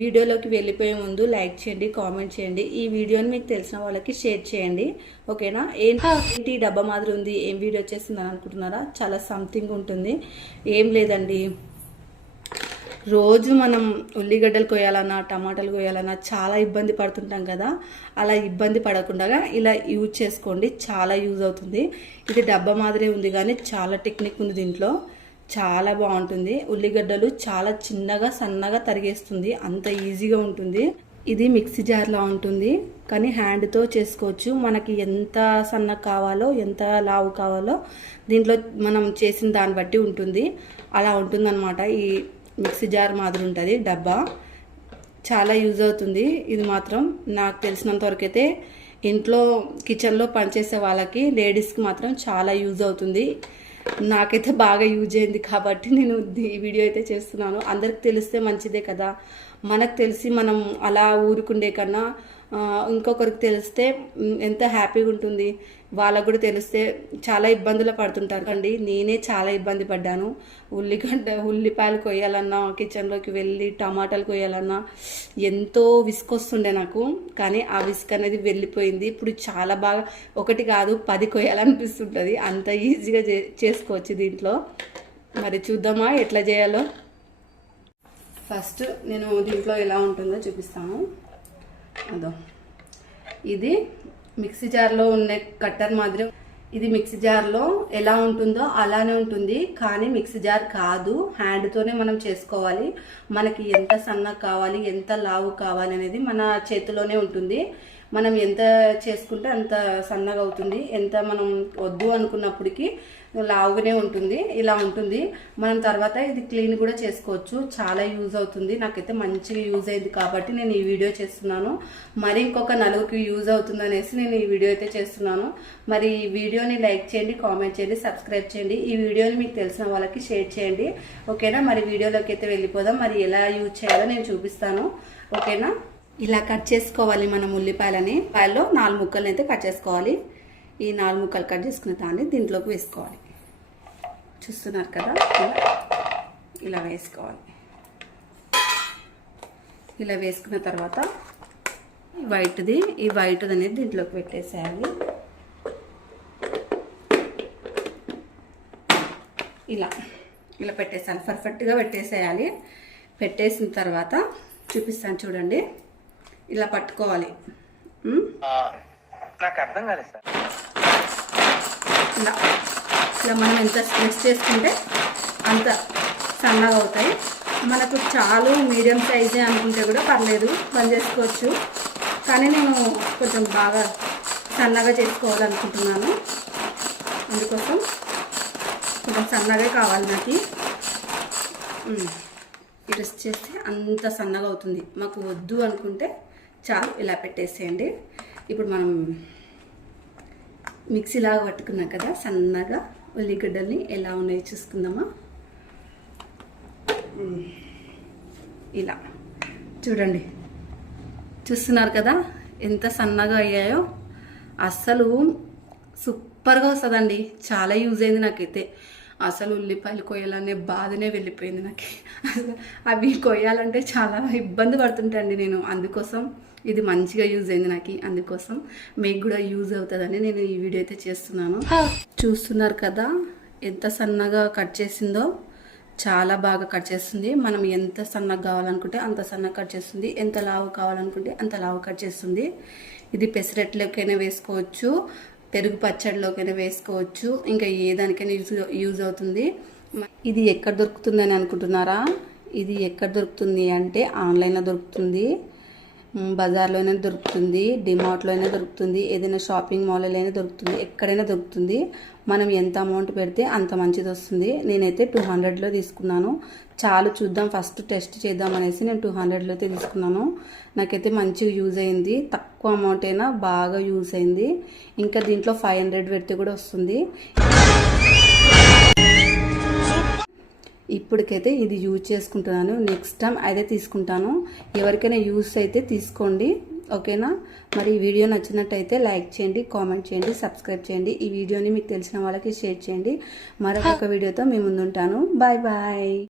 వీడియోలోకి వెళ్ళిపోయే ముందు లైక్ చేయండి, కామెంట్ చేయండి, ఈ వీడియోని మీకు తెలిసిన వాళ్ళకి షేర్ చేయండి. ఓకేనా? ఏంటి డబ్బా మాదిరి ఉంది, ఏం వీడియో వచ్చేసింది అని అనుకుంటున్నారా? చాలా సంథింగ్ ఉంటుంది. ఏం లేదండి, రోజు మనం ఉల్లిగడ్డలు కొయ్యాలన్నా టమాటాలు కొయ్యాలన్నా చాలా ఇబ్బంది పడుతుంటాం కదా. అలా ఇబ్బంది పడకుండా ఇలా యూజ్ చేసుకోండి, చాలా యూజ్ అవుతుంది. ఇది డబ్బా మాదిరే ఉంది కానీ చాలా టెక్నిక్ ఉంది దీంట్లో, చాలా బాగుంటుంది. ఉల్లిగడ్డలు చాలా చిన్నగా సన్నగా తరిగేస్తుంది, అంత ఈజీగా ఉంటుంది. ఇది మిక్సీ జార్లా ఉంటుంది కానీ హ్యాండ్తో చేసుకోవచ్చు. మనకి ఎంత సన్నగా కావాలో ఎంత లావు కావాలో దీంట్లో మనం చేసిన దాన్ని బట్టి ఉంటుంది. అలా ఉంటుందన్నమాట. ఈ మిక్సీ జార్ మాదిరి ఉంటుంది డబ్బా, చాలా యూజ్ అవుతుంది. ఇది మాత్రం నాకు తెలిసినంత వరకు అయితే ఇంట్లో కిచెన్లో పనిచేసే వాళ్ళకి, లేడీస్కి మాత్రం చాలా యూజ్ అవుతుంది. నాకైతే బాగా యూజ్ అయింది కాబట్టి నేను ఈ వీడియో అయితే చేస్తున్నాను. అందరికి తెలిస్తే మంచిదే కదా. మనకు తెలిసి మనం అలా ఊరుకుండే కన్నా ఇంకొకరికి తెలిస్తే ఎంత హ్యాపీగా ఉంటుంది. వాళ్ళకు కూడా తెలిస్తే చాలా ఇబ్బందులు పడుతుంటారు అండి. నేనే చాలా ఇబ్బంది పడ్డాను. ఉల్లిపాయలు కొయ్యాలన్నా, కిచెన్లోకి వెళ్ళి టమాటాలు కొయ్యాలన్నా ఎంతో విసుకొస్తుండే నాకు. కానీ ఆ విసుక్ అనేది వెళ్ళిపోయింది. ఇప్పుడు చాలా బాగా, ఒకటి కాదు 10 కొయ్యాలనిపిస్తుంటుంది. అంత ఈజీగా చేసుకోవచ్చు దీంట్లో. మరి చూద్దామా ఎట్లా చేయాలో. ఫస్ట్ నేను దీంట్లో ఎలా ఉంటుందో చూపిస్తాను. అదో, ఇది మిక్సీ జార్లో ఉన్న కట్టర్ మాదిరి. ఇది మిక్సీ జార్లో ఎలా ఉంటుందో అలానే ఉంటుంది, కానీ మిక్సీ జార్ కాదు, హ్యాండ్తోనే మనం చేసుకోవాలి. మనకి ఎంత సన్నగా కావాలి, ఎంత లావు కావాలి అనేది మన చేతిలోనే ఉంటుంది. మనం ఎంత చేసుకుంటే అంత సన్నగా అవుతుంది. ఎంత మనం వద్దు అనుకున్నప్పటికీ లావుగానే ఉంటుంది. ఇలా ఉంటుంది. మనం తర్వాత ఇది క్లీన్ కూడా చేసుకోవచ్చు. చాలా యూజ్ అవుతుంది. నాకైతే మంచిగా యూజ్ అయింది కాబట్టి నేను ఈ వీడియో చేస్తున్నాను. మరి ఇంకొక నలుగురికి యూజ్ అవుతుంది అనేసి నేను ఈ వీడియో అయితే చేస్తున్నాను. మరి ఈ వీడియోని లైక్ చేయండి, కామెంట్ చేయండి, సబ్స్క్రైబ్ చేయండి. ఈ వీడియోని మీకు తెలిసిన వాళ్ళకి షేర్ చేయండి. ఓకేనా? మరి వీడియోలోకి అయితే వెళ్ళిపోదాం. మరి ఎలా యూజ్ చేయాలో నేను చూపిస్తాను. ఓకేనా? ఇలా కట్ చేసుకోవాలి మనం ఉల్లిపాయలని. పాయల్లో 4 ముక్కలను అయితే కట్ చేసుకోవాలి. ఈ 4 ముక్కలు కట్ చేసుకున్న దాన్ని దీంట్లోకి వేసుకోవాలి. చూస్తున్నారు కదా, ఇలా వేసుకోవాలి. ఇలా వేసుకున్న తర్వాత ఈ వైట్ అనేది దీంట్లోకి పెట్టేసేయాలి. ఇలా ఇలా పెట్టేసాను, పర్ఫెక్ట్గా పెట్టేసేయాలి. పెట్టేసిన తర్వాత చూపిస్తాను చూడండి. ఇలా పట్టుకోవాలి. నాకు అర్థం కాలేదు సార్. ఇలా మనం ఎంత స్ట్రెచ్ చేసుకుంటే అంత సన్నగా అవుతాయి. మనకు చాలు మీడియం సైజే అనుకుంటే కూడా పర్లేదు, పని చేసుకోవచ్చు. కానీ నేను కొంచెం బాగా సన్నగా చేసుకోవాలనుకుంటున్నాను. అందుకోసం కొంచెం సన్నగా కావాలి నాకు. ఇలా చేస్తే అంత సన్నగా అవుతుంది. మాకు వద్దు అనుకుంటే చాలు, ఇలా పెట్టేసేయండి. ఇప్పుడు మనం మిక్సీలాగా పట్టుకున్నాం కదా సన్నగా, ఉల్లిగడ్డల్ని ఎలా ఉన్నాయో చూసుకుందామా. ఇలా చూడండి, చూస్తున్నారు కదా ఎంత సన్నగా అయ్యాయో. అస్సలు సూపర్గా వస్తుందండి. చాలా యూజ్ అయింది నాకైతే. అసలు ఉల్లిపాయలు కొయ్యాలనే బాధనే వెళ్ళిపోయింది నాకు. అవి కొయ్యాలంటే చాలా ఇబ్బంది పడుతుంటాండి నేను. అందుకోసం ఇది మంచిగా యూజ్ అయింది నాకు. అందుకోసం మీకు కూడా యూజ్ అవుతుందని నేను ఈ వీడియో అయితే చేస్తున్నాను. చూస్తున్నారు కదా ఎంత సన్నగా కట్ చేసిందో. చాలా బాగా కట్ చేస్తుంది. మనం ఎంత సన్నగా కావాలనుకుంటే అంత సన్నగా కట్ చేస్తుంది, ఎంత లావు కావాలనుకుంటే అంత లావు కట్ చేస్తుంది. ఇది పెసరట్లోకైనా వేసుకోవచ్చు, పెరుగు పచ్చడిలోకైనా వేసుకోవచ్చు, ఇంకా ఏ దానికైనా యూజ్ అవుతుంది. ఇది ఎక్కడ దొరుకుతుందని అనుకుంటున్నారా? ఇది ఎక్కడ దొరుకుతుంది అంటే ఆన్లైన్లో దొరుకుతుంది, బజార్లో అయినా దొరుకుతుంది, డిమార్ట్లో అయినా దొరుకుతుంది, ఏదైనా షాపింగ్ మాల్లో అయినా దొరుకుతుంది, ఎక్కడైనా దొరుకుతుంది. మనం ఎంత అమౌంట్ పెడితే అంత మంచిది వస్తుంది. నేనైతే 200లో తీసుకున్నాను. చాలు చూద్దాం, ఫస్ట్ టెస్ట్ చేద్దాం అనేసి నేను 200లో అయితే తీసుకున్నాను. నాకైతే మంచిగా యూజ్ అయింది. తక్కువ అమౌంట్ అయినా బాగా యూజ్ అయింది. ఇంకా దీంట్లో 500 పెడితే కూడా వస్తుంది. ఇప్పటికైతే ఇది యూజ్ చేసుకుంటున్నాను. నెక్స్ట్ టైం అయితే తీసుకుంటాను. ఎవరికైనా యూజ్ అయితే తీసుకోండి. ఓకేనా? మరి ఈ వీడియో నచ్చినట్టయితే లైక్ చేయండి, కామెంట్ చేయండి, సబ్స్క్రైబ్ చేయండి. ఈ వీడియోని మీకు తెలిసిన వాళ్ళకి షేర్ చేయండి. మరొక వీడియోతో మీ ముందుంటాను. Bye bye.